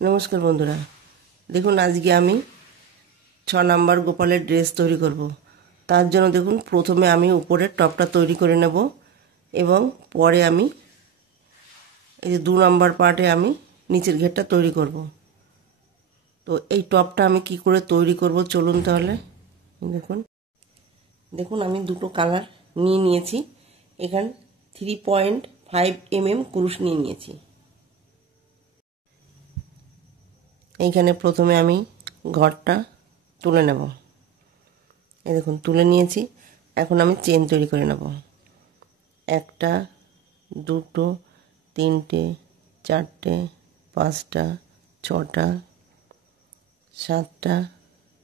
নমস্কার বন্ধুরা, দেখুন আজকে আমি 6 নাম্বার গোপালের ড্রেস তৈরি করব। তার জন্য দেখুন প্রথমে আমি উপরের টপটা তৈরি করে নেব এবং পরে আমি এই যে 2 নাম্বার পার্টে আমি নিচের ঘেরটা তৈরি করব। তো এই টপটা আমি কি করে তৈরি করব চলুন তাহলে। দেখুন আমি দুটো কালার নিয়েছি। এখানে 3.5 mm কুরুশ নিয়েছি। এইখানে প্রথমে আমি ঘরটা তুলে নেব। এই দেখুন তুলে নিয়েছি। এখন আমি চেন তৈরি করে নেব। 1টা 2টো 3টে 4টে 5টা 6টা 7টা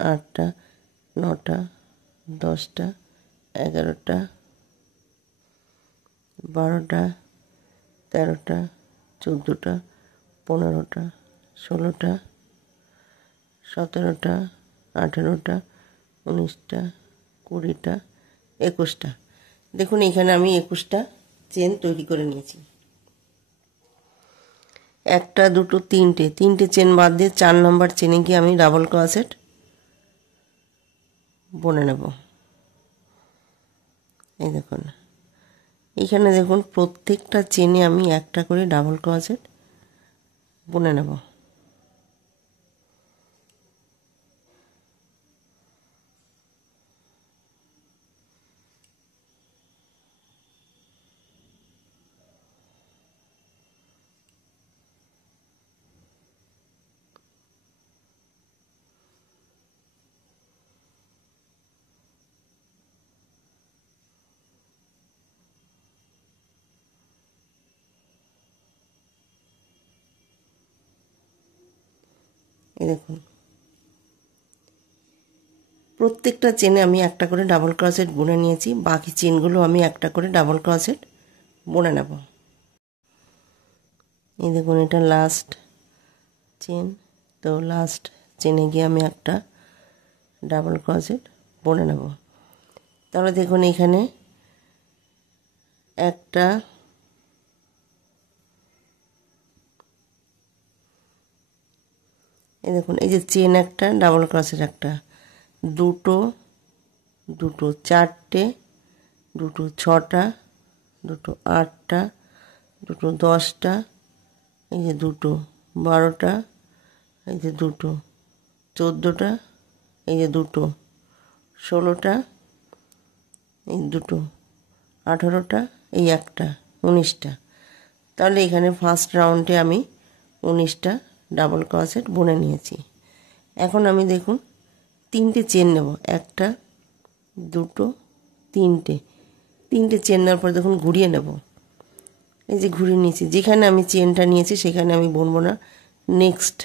8টা 9টা 10টা 11টা 12টা 13টা 14টা 15টা 16টা 17টা 18টা 19টা 20টা 21টা। দেখুন এখানে আমি 21টা চেন তৈরি করে নিয়েছি। 1টা 2টো 3টে চেন বাদ দিয়ে 4 নম্বর চেনে গিয়ে আমি ডাবল ক্রোশেট বুনে নেব। এই দেখুন এখানে দেখুন প্রত্যেকটা চেনে আমি একটা করে ডাবল ক্রোশেট বুনে নেব। এই দেখুন প্রত্যেকটা চেনে আমি একটা করে ডাবল ক্রোশেট বুনে নিয়েছি। বাকি চেনগুলো আমি একটা করে ডাবল ক্রোশেট বুনে নেব। এই দেখুন এটা লাস্ট চেন। তো লাস্ট চেনে গিয়ে আমি একটা ডাবল ক্রোশেট বুনে নেব। তাহলে দেখুন এখানে একটা এই দেখুন এই যে চেন একটা ডাবল ক্রোশেট একটা, দুটো 4টে 6টা 8টা 10টা এই যে 12টা এই যে 14টা এই যে 16টা এই 18টা এই একটা 19টা। তাহলে এখানে ফার্স্ট রাউন্ডে আমি 19টা ডাবল ক্রোশেট বুনে নিয়েছি। এখন আমি দেখুন 3টে চেন নেব। 1টা 2টো 3টে চেন নেওয়ার পর দেখুন ঘুরিয়ে নেব। এই যে ঘুরিয়ে নিয়েছি, যেখানে আমি চেনটা নিয়েছি সেখানে আমি বুনবো না। নেক্সট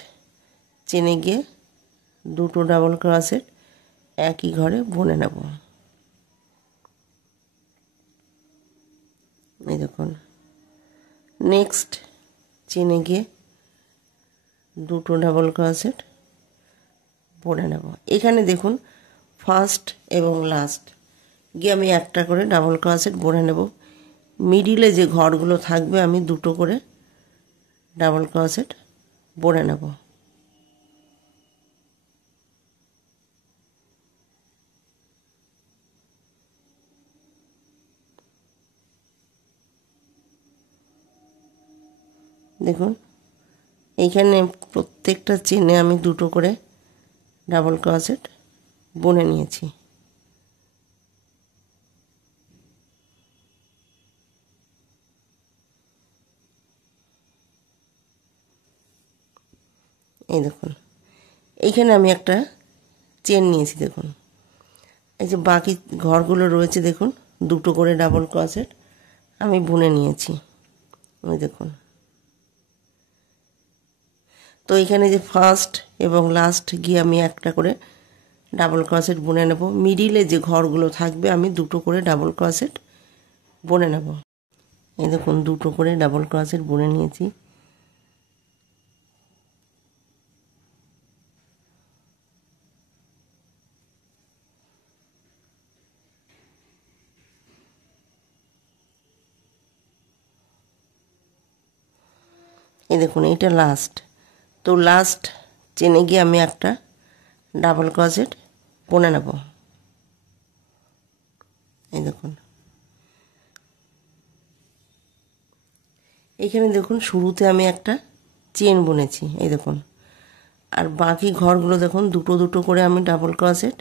চেনে গিয়ে 2টো ডাবল ক্রোশেট একই ঘরে বুনে নেব। এই দেখুন নেক্সট চেনে গিয়ে 2টো ডাবল ক্রোশেট বুনে নেব। এখানে দেখুন ফার্স্ট এবং লাস্ট গিয়ে আমি একটা করে ডাবল ক্রোশেট বুনে নেব। মিডিলে যে ঘরগুলো থাকবে আমি 2টো করে ডাবল ক্রোশেট বুনে নেব। দেখুন এইখানে প্রত্যেকটা চেনে আমি 2টো করে ডাবল ক্রোশেট বুনে নিয়েছি। এই দেখুন এইখানে আমি একটা চেন নিয়েছি। দেখুন এই যে বাকি ঘরগুলো রয়েছে দেখুন 2টো করে ডাবল ক্রোশেট আমি বুনে নিয়েছি। ওই দেখুন তো এখানে যে ফার্স্ট এবং লাস্ট গিয়ে আমি একটা করে ডাবল ক্রোশেট বুনে নেব। মিডিলে যে ঘরগুলো থাকবে আমি 2টো করে ডাবল ক্রোশেট বুনে নেব। এই দেখুন 2টো করে ডাবল ক্রোশেট বুনে নিয়েছি। এই দেখুন এইটা লাস্ট। তো তো লাস্ট চেনে গিয়ে আমি একটা ডাবল ক্রোশেট বুনে নেব। এই দেখুন, এখানে দেখুন শুরুতে আমি একটা চেন বুনেছি, এই দেখুন। আর বাকি ঘরগুলো দেখুন দুটো দুটো করে আমি ডাবল ক্রোশেট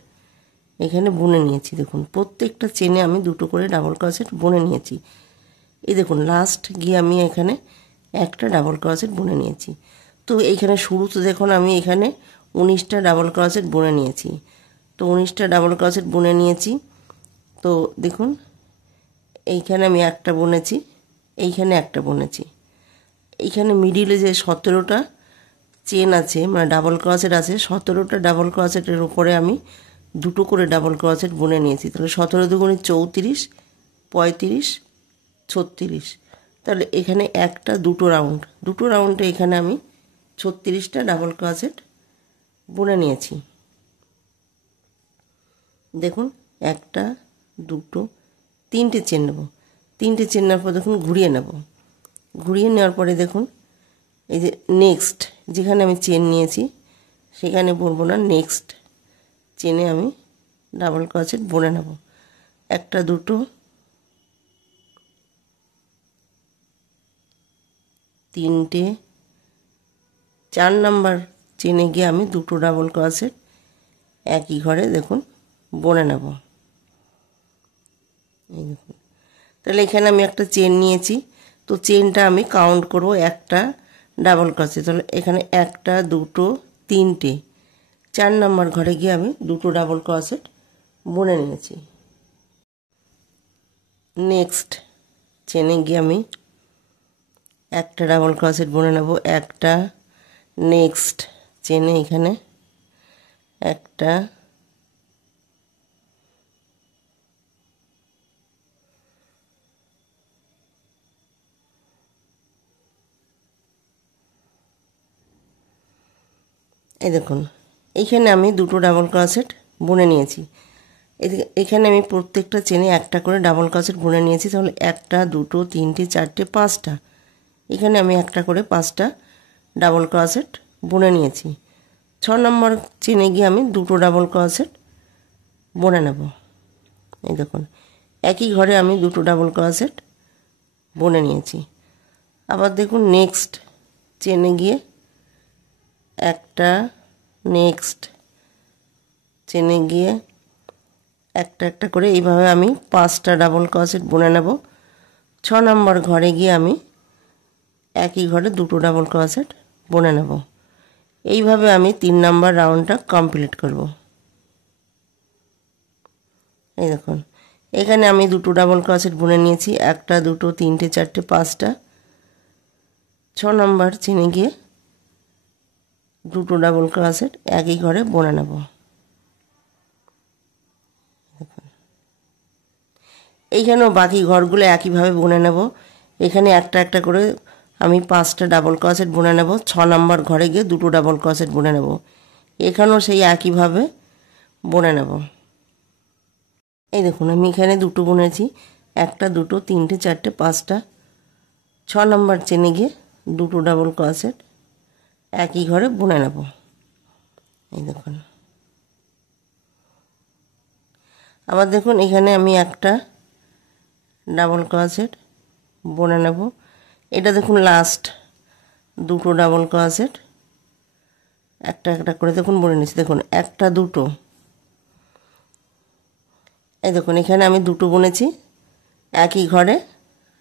এখানে বুনে নিয়েছি। দেখুন প্রত্যেকটা চেনে আমি দুটো করে ডাবল ক্রোশেট বুনে নিয়েছি। এই দেখুন লাস্ট গিয়ে আমি এখানে একটা ডাবল ক্রোশেট বুনে নিয়েছি। তো এইখানে শুরুতে দেখুন আমি এখানে 19টা ডাবল ক্রোশেট বুনে নিয়েছি। তো 19টা ডাবল ক্রোশেট বুনে নিয়েছি। তো দেখুন এইখানে আমি একটা বুনেছি, এইখানে একটা বুনেছি। এইখানে মিডিলে যে 17টা চেন আছে মানে ডাবল ক্রোশেট আছে, 17টা ডাবল ক্রোশেটের উপরে আমি দুটো করে ডাবল ক্রোশেট বুনে নিয়েছি। তাহলে 17 দুগুণে 34, 35, 36। তাহলে এখানে একটা দুটো রাউন্ডে এখানে আমি 36টা ডাবল ক্রোশেট বুনে নিয়েছি। দেখুন একটা দুটো তিনটে চেন নেব, তিনটে চেন নেওয়ার পর দেখুন ঘুরিয়ে নেব। ঘুরিয়ে নেওয়ার পরে দেখুন এই যে নেক্সট যেখানে আমি চেন নিয়েছি সেখানে বুনবো না, নেক্সট চেনে আমি ডাবল ক্রোশেট বুনে নেব। একটা দুটো তিনটে, 4 নাম্বার চেনে গিয়ে আমি দুটো ডাবল ক্রোশেট একই ঘরে দেখুন বুনে নেব। এই দেখুন, তাহলে এখানে আমি একটা চেন নিয়েছি। তো চেনটা আমি কাউন্ট করব একটা ডাবল ক্রোশেট। তাহলে এখানে একটা দুটো তিনটে, 4 নাম্বার ঘরে গিয়ে আমি দুটো ডাবল ক্রোশেট বুনে নিয়েছি। নেক্সট চেনে গিয়ে আমি একটা ডাবল ক্রোশেট বুনে নেব। একটা, নেক্সট চেনে এখানে একটা, এই দেখুন এইখানে আমি দুটো ডাবল ক্রোশেট বুনে নিয়েছি। এখানে আমি প্রত্যেকটা চেনে একটা করে ডাবল ক্রোশেট বুনে নিয়েছি। তাহলে একটা দুটো তিনটে চারটে পাঁচটা, এখানে আমি একটা করে 5টা ডাবল ক্রোশেট বুনে নিয়েছি। 6 নম্বর চেনে গিয়ে আমি দুটো ডাবল ক্রোশেট বুনে নেব। এই দেখুন একই ঘরে আমি দুটো ডাবল ক্রোশেট বুনে নিয়েছি। আবার দেখুন নেক্সট চেনে গিয়ে একটা, নেক্সট চেনে গিয়ে একটা একটা করে এইভাবে আমি 5টা ডাবল ক্রোশেট বুনে নেব। 6 নম্বর ঘরে গিয়ে আমি একই ঘরে দুটো ডাবল ক্রোশেট বুনে নেব। এইভাবে আমি 3 নম্বর রাউন্ডটা কমপ্লিট করব। এই দেখুন এখানে আমি দুটো ডাবল ক্রোশেট বুনে নিয়েছি, একটা দুটো তিনটে চারটে 5টা। 6 নম্বর চেনে গিয়ে দুটো ডাবল ক্রোশেট একই ঘরে বুনে নেব। এইখানেও বাকি ঘরগুলো একইভাবে বুনে নেব। এখানে একটা একটা করে আমি 5টা ডাবল ক্রোশেট বুনে নেব। 6 নম্বর ঘরে গিয়ে দুটো ডাবল ক্রোশেট বুনে নেব। এখানেও সেই একইভাবে বুনে নেব। এই দেখুন আমি এখানে দুটো বুনেছি, একটা দুটো তিনটে চারটে 5টা। 6 নম্বর চেনে গিয়ে দুটো ডাবল ক্রোশেট একই ঘরে বুনে নেব। এই দেখুন আবার দেখুন এখানে আমি একটা ডাবল ক্রোশেট বুনে নেব। এটা দেখুন লাস্ট দুটো ডাবল ক্রোশেট একটা একটা করে দেখুন বুনে নিচ্ছি। দেখুন একটা দুটো, এই দেখুন এখানে আমি দুটো বুনেছি একই ঘরে,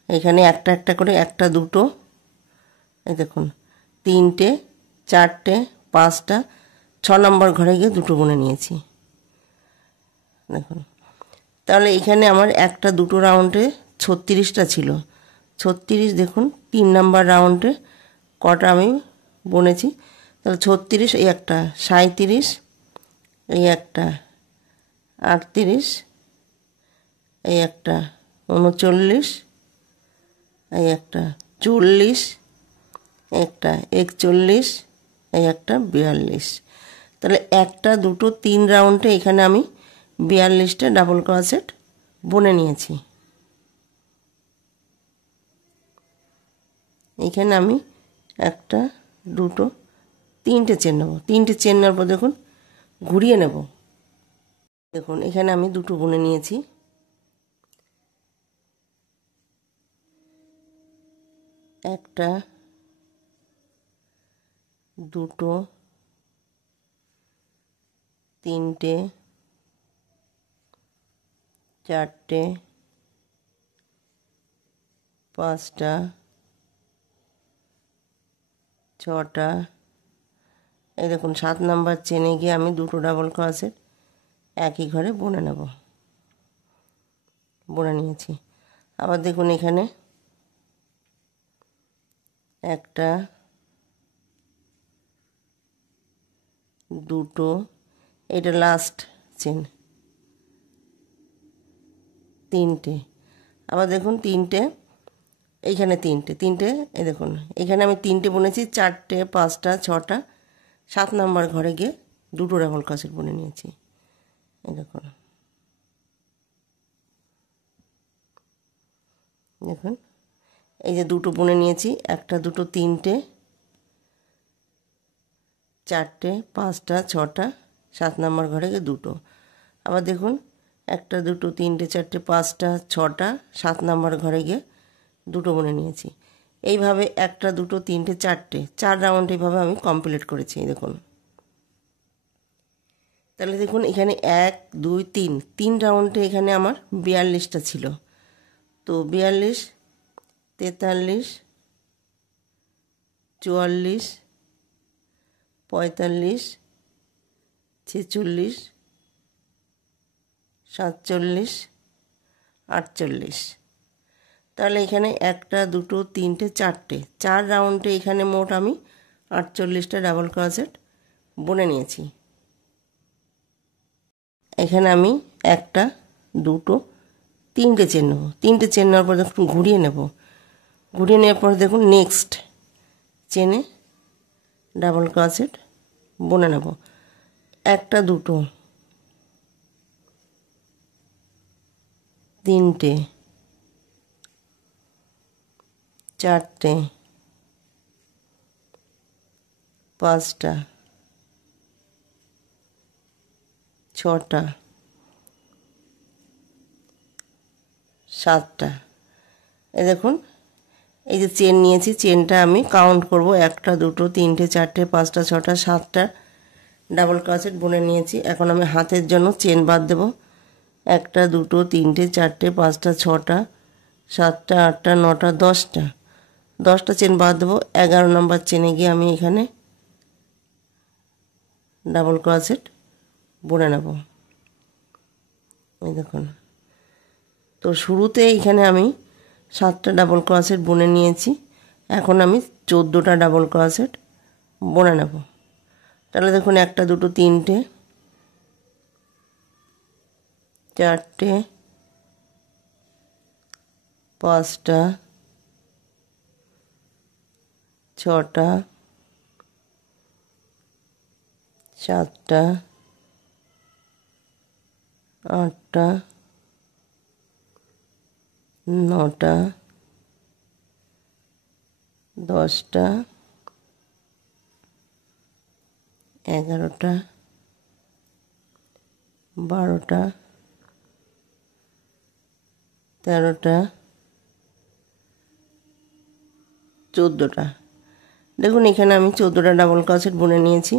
এখানে একটা একটা করে একটা দুটো, এই দেখুন তিনটে চারটে 5টা। 6 নম্বর ঘরে গিয়ে দুটো বুনে নিয়েছি। দেখুন তাহলে এখানে আমার একটা দুটো রাউন্ডে 36টা ছিল। 36 দেখুন 3 নম্বর রাউন্ডে কটা আমি বুনেছি। তাহলে 36, এই একটা 37, এই একটা 38, এই একটা 39, এই একটা 40, একটা 41, এই একটা 42। তাহলে একটা দুটো 3 রাউন্ডে এখানে আমি 42টা ডাবল ক্রোশেট বুনে নিয়েছি। এখানে আমি একটা দুটো তিনটে চেন নেব। তিনটে চেন নেওয়ার পর দেখুন ঘুরিয়ে নেব। দেখুন এখানে আমি দুটো বুনে নিয়েছি। একটা, দুটো, তিনটে, চারটে, পাঁচটা, ছটা। এই দেখুন 7 নাম্বার চেনে গিয়ে আমি দুটো ডাবল ক্রোশেট একই ঘরে বুনে নেব। বুনে নিয়েছি। আবার দেখুন এখানে একটা, দুটো, এটা লাস্ট চেন, তিনটে। আবার দেখুন তিনটে, এইখানে তিনটে, এই দেখুন এখানে আমি তিনটে বুনেছি, চারটে, পাঁচটা, ছটা, 7 নাম্বার ঘরে গিয়ে দুটো ডাবল ক্রোশেট বুনে নিয়েছি। এই দেখুন, দেখুন এই যে দুটো বুনে নিয়েছি, একটা, দুটো, তিনটে, চারটে, পাঁচটা, ছটা, 7 নাম্বার ঘরে গিয়ে দুটো। আবার দেখুন একটা, দুটো, তিনটে, চারটে, পাঁচটা, ছটা, 7 নাম্বার ঘরে গিয়ে দুটো বুনে নিয়েছি। এইভাবে একটা, দুটো, তিনটে, চারটে, 4 রাউন্ড এইভাবে আমি কমপ্লিট করেছি। দেখুন তাহলে দেখুন এখানে 1, 2, 3 রাউন্ডে এখানে আমার 42টা ছিল। তো 42, 43, 44, 45, 46, 47, 48। তাহলে এখানে একটা, দুটো, তিনটে, চারটে, 4 রাউন্ডে এখানে মোট আমি 48টা ডাবল ক্রোশেট বুনে নিয়েছি। এখানে আমি একটা, দুটো, তিনটে চেন নেব। তিনটে চেন নেওয়ার পর দেখুন ঘুরিয়ে নেব। ঘুরিয়ে নেওয়ার পর দেখুন নেক্সট চেনে ডাবল ক্রোশেট বুনে নেব। একটা, দুটো, তিনটে, চারটে, পাঁচটা, ছটা, সাতটা। এই দেখুন এই যে চেন নিয়েছি, চেনটা আমি কাউন্ট করব। একটা, দুটো, তিনটে, চারটে, পাঁচটা, ছটা, 7টা ডাবল ক্রোশেট বুনে নিয়েছি। এখন আমি হাতের জন্য চেন বাদ দেব। একটা, দুটো, তিনটে, চারটে, পাঁচটা, ছটা, 7টা, 8টা, 9টা, 10টা। 10টা চেন বাদ দেবো। 11 নম্বর চেনে গিয়ে আমি এখানে ডাবল ক্রোশেট বুনে নেব। এই দেখুন, তো শুরুতে এখানে আমি 7টা ডাবল ক্রোশেট বুনে নিয়েছি। এখন আমি 14টা ডাবল ক্রোশেট বুনে নেব। তাহলে দেখুন একটা, দুটো, তিনটে, চারটে, পাঁচটা, ছটা, 7টা, 8টা, 9টা, 10টা, 11টা, 12টা, 13টা, 14টা। দেখুন এখানে আমি 14টা ডাবল ক্রোশেট বুনে নিয়েছি।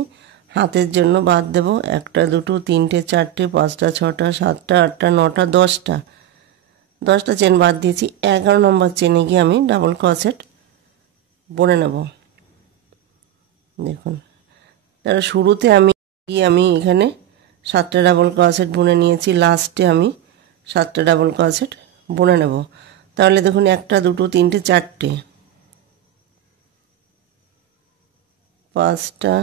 হাতের জন্য বাদ দেব একটা, দুটো, তিনটে, চারটে, পাঁচটা, ছটা, 7টা, 8টা, 9টা, 10টা। 10টা চেন বাদ দিয়েছি। 11 নম্বর চেনে গিয়ে আমি ডাবল ক্রোশেট বুনে নেব। দেখুন তাহলে শুরুতে আমি এখানে 7টা ডাবল ক্রোশেট বুনে নিয়েছি। লাস্টে আমি 7টা ডাবল ক্রোশেট বুনে নেব। তাহলে দেখুন একটা, দুটো, তিনটে, চারটে, 5টা,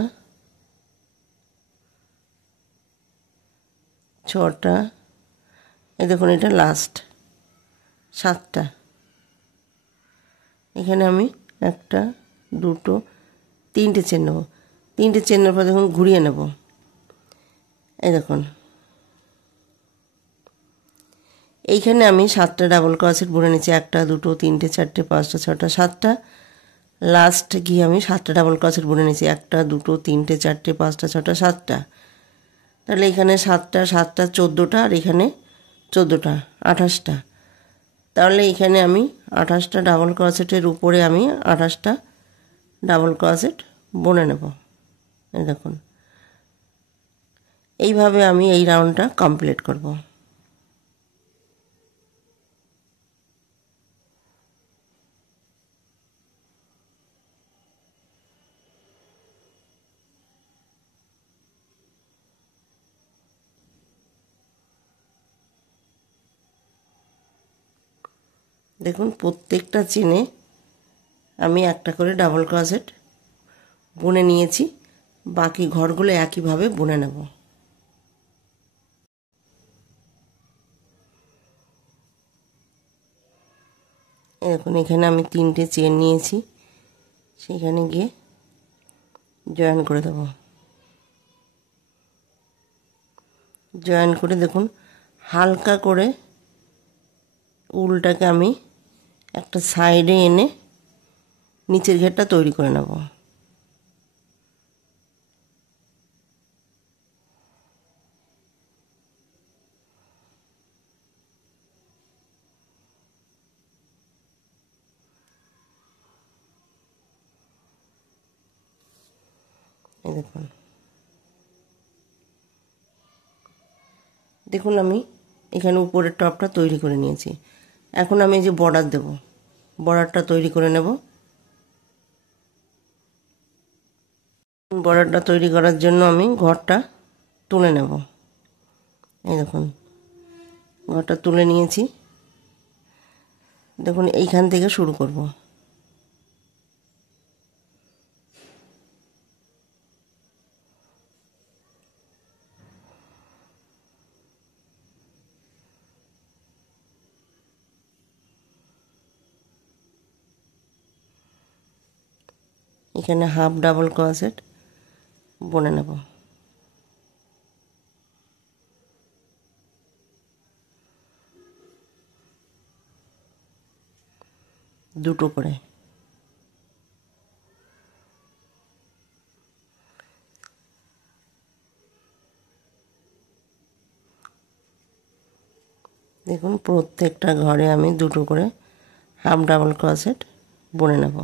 6টা। এই দেখুন এটা লাস্ট 7টা। এখানে আমি একটা, দুটো, তিনটে চেন নেব। তিনটে চেন নেওয়ার পর দেখুন ঘুরিয়ে নেব। এই দেখুন এইখানে আমি 7টা ডাবল ক্রোশেট বুনে নিয়েছি। একটা, দুটো, তিনটে, চারটে, পাঁচটা, ছটা, 7টা। লাস্ট গিয়ে আমি 7টা ডাবল ক্রোশেট বুনে নিয়েছি, 1 2 3 4 5 6 7টা। তাহলে এখানে 7টা 7টা 14টা, আর এখানে 14টা 28টা। তাহলে এখানে আমি 28টা ডাবল ক্রোশেটের উপরে আমি 28টা ডাবল ক্রোশেট বুনে নেব। এই দেখুন, এইভাবে আমি এই রাউন্ডটা কমপ্লিট করব। দেখুন প্রত্যেকটা চেনে আমি একটা করে ডাবল ক্রোশেট বুনে নিয়েছি, বাকি ঘরগুলো একইভাবে বুনে নেব। দেখুন এখানে আমি 3টে চেন নিয়েছি, সেখানে গিয়ে জয়েন করে দেব। জয়েন করে দেখুন হালকা করে উলটাকে আমি একটা সাইডে এনে নিচের ঘেরটা তৈরি করে নেব। এই দেখুন, দেখুন আমি এখানে উপরের টপটা তৈরি করে নিয়েছি। এখন আমি এই যে বর্ডার দেব, বর্ডারটা তৈরি করে নেব। বর্ডারটা তৈরি করার জন্য আমি ঘরটা তুলে নেব। এই দেখুন ঘরটা তুলে নিয়েছি। দেখুন এইখান থেকে শুরু করব। এখানে হাফ ডাবল ক্রোশেট বুনে নেব। দুটো করে। দেখুন প্রত্যেকটা ঘরে আমি দুটো করে হাফ ডাবল ক্রোশেট বুনে নেব।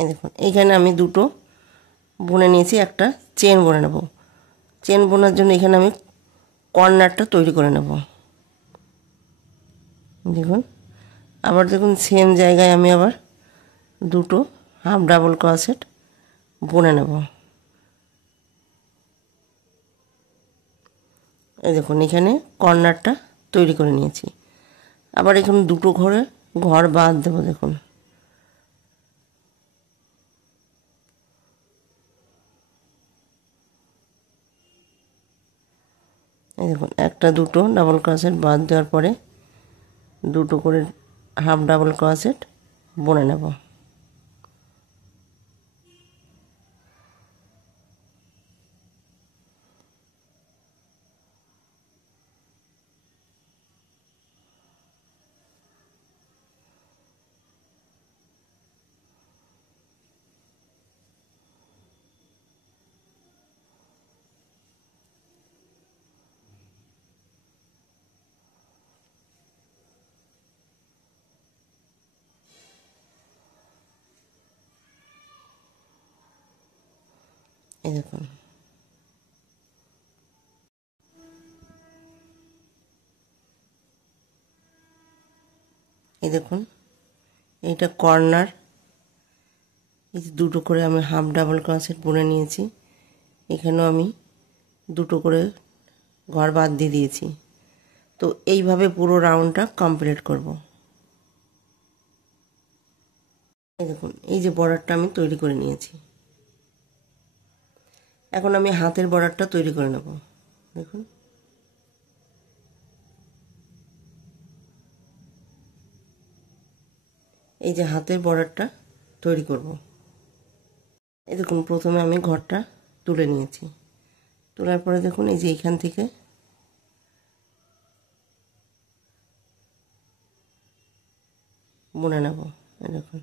এই দেখুন এইখানে আমি দুটো বুনে নিয়েছি, একটা চেন বুনে নেব। চেন বোনার জন্য এখানে আমি কর্নারটা তৈরি করে নেব। দেখুন আবার দেখুন সেম জায়গায় আমি আবার দুটো হাফ ডাবল ক্রোশেট বুনে নেব। এই দেখুন এখানে কর্নারটা তৈরি করে নিয়েছি। আবার এখানে দুটো ঘর বাদ দেবো। দেখুন এই দেখুন একটা দুটো ডাবল ক্রোশেট বাদ দেওয়ার পরে দুটো করে হাফ ডাবল ক্রোশেট বুনে নেব। এই দেখুন এই দেখুন এইটা কর্নার, এই যে দুটো করে আমি হাফ ডাবল ক্রোশেট বুনে নিয়েছি। এখানেও আমি দুটো করে ঘর বাদ দিয়ে দিয়েছি। তো এইভাবে পুরো রাউন্ডটা কমপ্লিট করব। এই দেখুন, এই যে বর্ডারটা আমি তৈরি করে নিয়েছি। এখন আমি হাতের বর্ডারটা তৈরি করে নেব। দেখুন, এই যে হাতের বর্ডারটা তৈরি করব। এই দেখুন, প্রথমে আমি ঘরটা তুলে নিয়েছি। তোলার পরে দেখুন, এই যে এইখান থেকে বুনে নেব। এই দেখুন,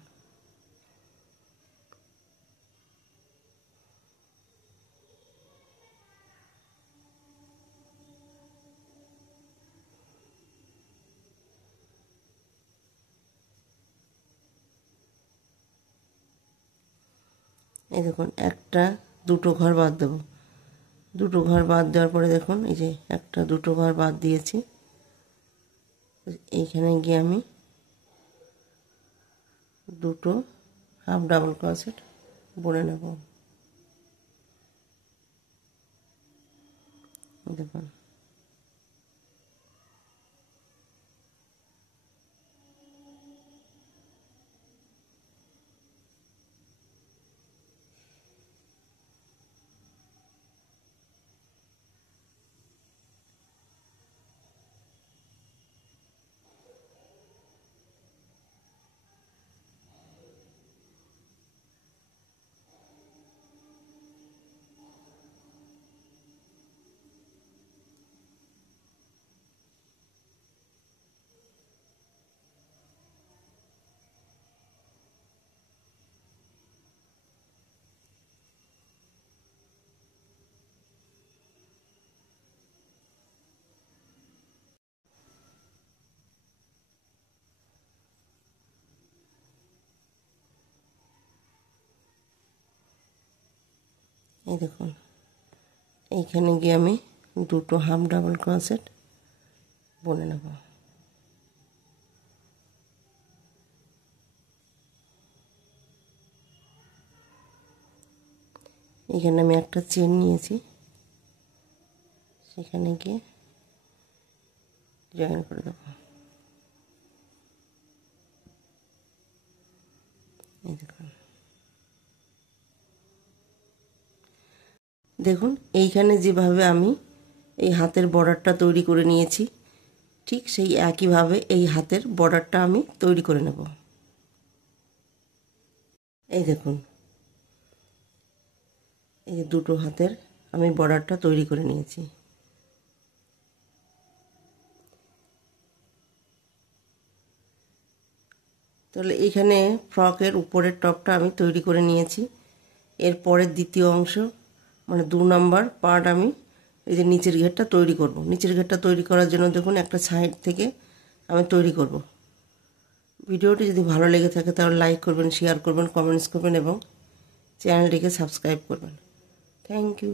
এই দেখুন, একটা দুটো ঘর বাদ দেব। দুটো ঘর বাদ দেওয়ার পরে দেখুন, এই যে একটা দুটো ঘর বাদ দিয়েছি। এইখানে গিয়ে আমি দুটো হাফ ডাবল ক্রোশেট বুনে নেব। দেখুন, এই দেখুন, এইখানে গিয়ে আমি দুটো হাফ ডাবল ক্রোশেট বুনে নেব। এখানে আমি একটা চেন নিয়েছি, সেখানে গিয়ে জয়েন করে দেব। এই দেখুন, দেখুন এইখানে যেভাবে আমি এই হাতের বর্ডারটা তৈরি করে নিয়েছি, ঠিক সেই একইভাবে এই হাতের বর্ডারটা আমি তৈরি করে নেব। এই দেখুন, এই যে দুটো হাতের আমি বর্ডারটা তৈরি করে নিয়েছি। তাহলে এইখানে ফ্রকের উপরের টপটা আমি তৈরি করে নিয়েছি। এরপরের দ্বিতীয় অংশ মানে 2 নম্বর পার্ট আমি এই যে নিচের ঘেরটা তৈরি করব। নিচের ঘেরটা তৈরি করার জন্য দেখুন একটা সাইড থেকে আমি তৈরি করব। ভিডিওটি যদি ভালো লেগে থাকে তাহলে লাইক করবেন, শেয়ার করবেন, কমেন্টস করবেন এবং চ্যানেলটিকে সাবস্ক্রাইব করবেন। Thank you.